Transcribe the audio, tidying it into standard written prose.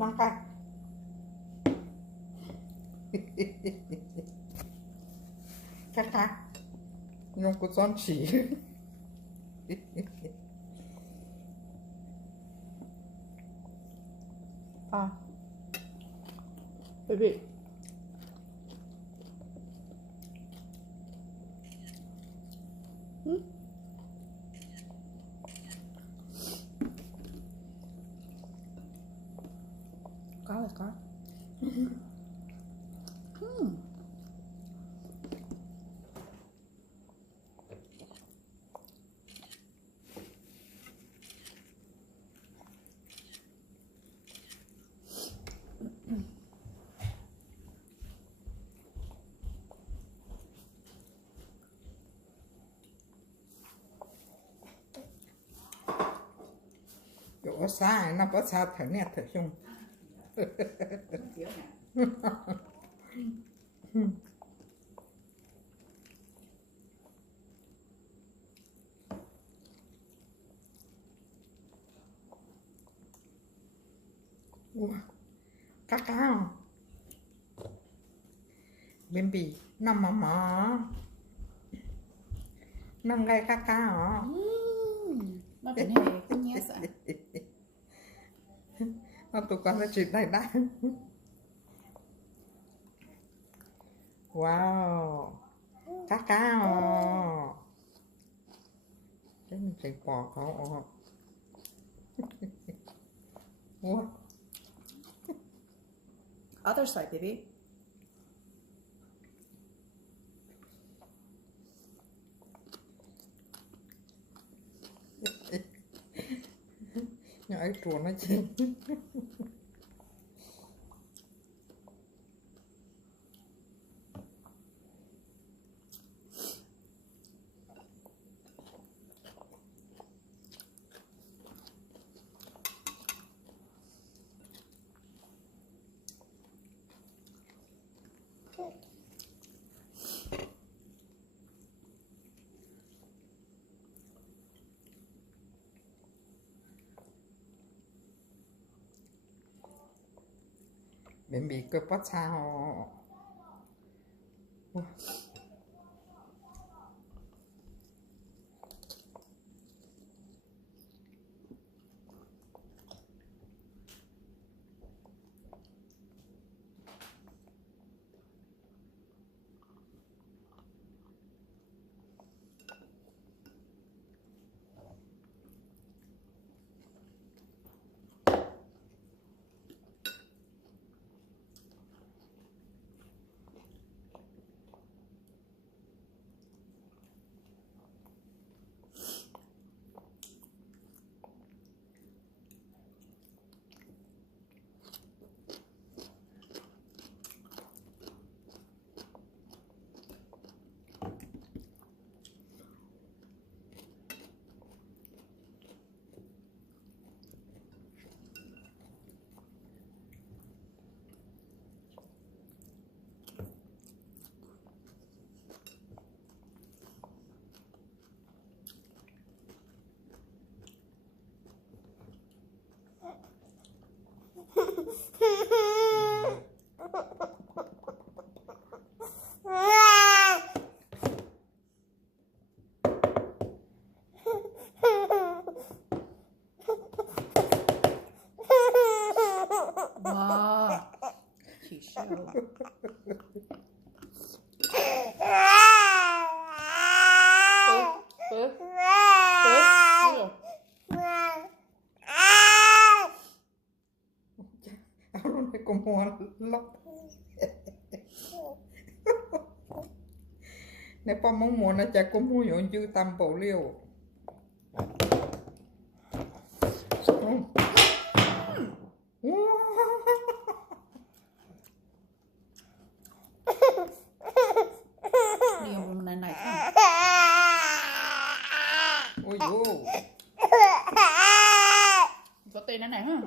Makan. Kakak, nyongkut sonci. À, baby. Có là có. Chỗ xa nó có xa thở nét thở chung. Kakao Bimbi năm mama năm gai kakao nóเป็นเหตุเงี้ยสิ nó tụi con nó chỉ đây đã. Wow, kakao cái mình phải bỏ có. Wow. Other side, baby. Nhỏ ấy chuột nó chứ. Baby cơ bắt sao. Wow. She showed. Como lóc. Nếu con mong muốn là chắc cũng mua nhiều như tầm bổ liều. Điều này này không? Ôi dồi. Có tên này hả?